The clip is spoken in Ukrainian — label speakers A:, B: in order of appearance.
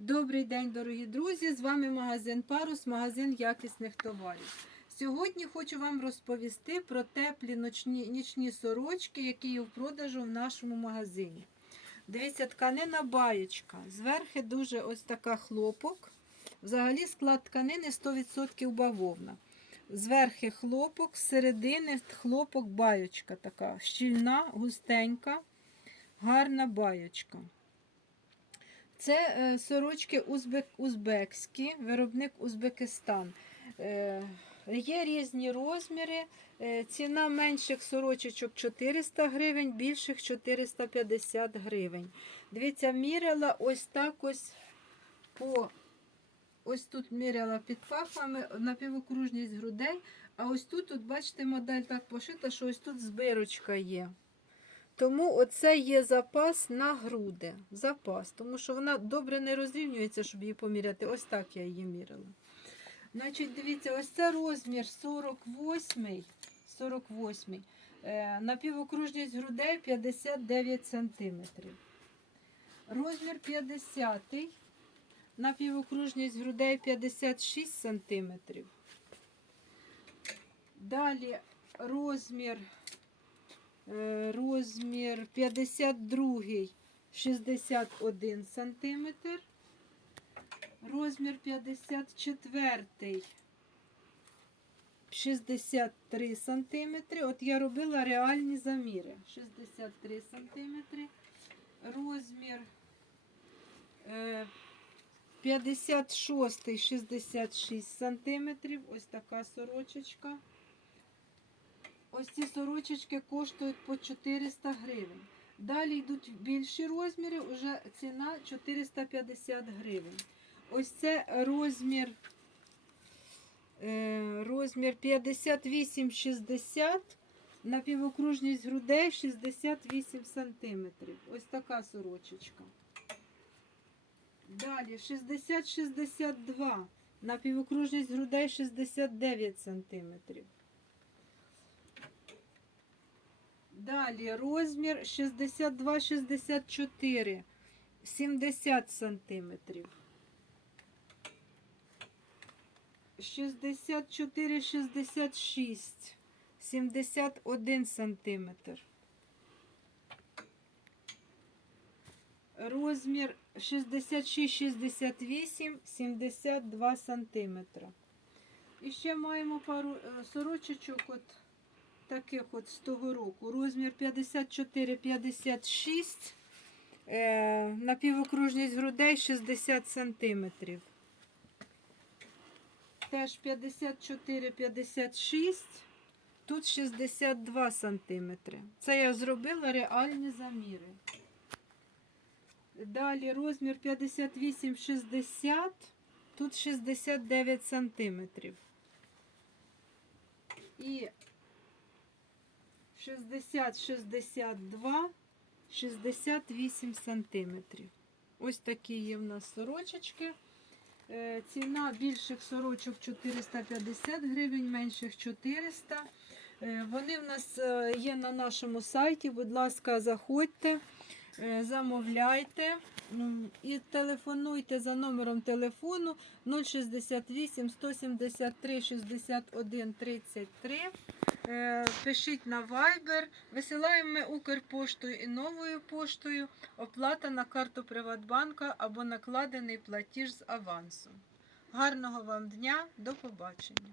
A: Добрий день, дорогі друзі! З вами магазин Парус, магазин якісних товарів. Сьогодні хочу вам розповісти про теплі ночні, нічні сорочки, які є в продажу в нашому магазині. Дивіться, тканина баєчка. Зверху дуже ось така хлопок. Взагалі склад тканини 100% бавовна. Зверху хлопок, з середини хлопок баєчка така щільна, густенька, гарна баєчка. Це е, сорочки узбек, узбекські, виробник Узбекистан. Е, є різні розміри. Е, ціна менших сорочечок 400 гривень, більших 450 гривень. Дивіться, міряла ось так ось по. Ось тут міряла під пахвами напівокружність грудей, а ось тут, от, бачите, модель так пошита, що ось тут збирочка є. Тому оце є запас на груди. Запас, тому що вона добре не розрівнюється, щоб її поміряти. Ось так я її міряла. Значить, дивіться, ось це розмір 48. 48. Е, напівокружність грудей 59 см. Розмір 50. Напівокружність грудей 56 см. Далі розмір розмір 52 61 см. Розмір 54 63 см. От я робила реальні заміри. 63 см. Розмір е, 56 66 см. Ось така сорочечка. Ось ці сорочечки коштують по 400 гривень. Далі йдуть більші розміри, вже ціна 450 гривень. Ось це розмір, е, розмір 58-60, напівокружність грудей 68 см. Ось така сорочечка. Далі 60-62, напівокружність грудей 69 см. Далі розмір 62-64, 70 сантиметрів. 64-66, 71 сантиметр. Розмір 66-68, 72 сантиметра. І ще маємо пару е, сорочечок от таких от з того року. Розмір 54-56, е, напівокружність грудей 60 см. Теж 54-56, тут 62 см. Це я зробила реальні заміри. Далі розмір 58-60, тут 69 см. І 60-62, 68 сантиметрів. Ось такі є в нас сорочечки. Е, Ціна більших сорочок 450 гривень, менших 400. Е, Вони в нас е, є на нашому сайті. Будь ласка, заходьте, замовляйте і телефонуйте за номером телефону 068 173 61 33. Е, Пишіть на Viber, висилаємо ми Укрпоштою і новою поштою, оплата на карту Приватбанка або накладений платіж з авансом. Гарного вам дня, до побачення!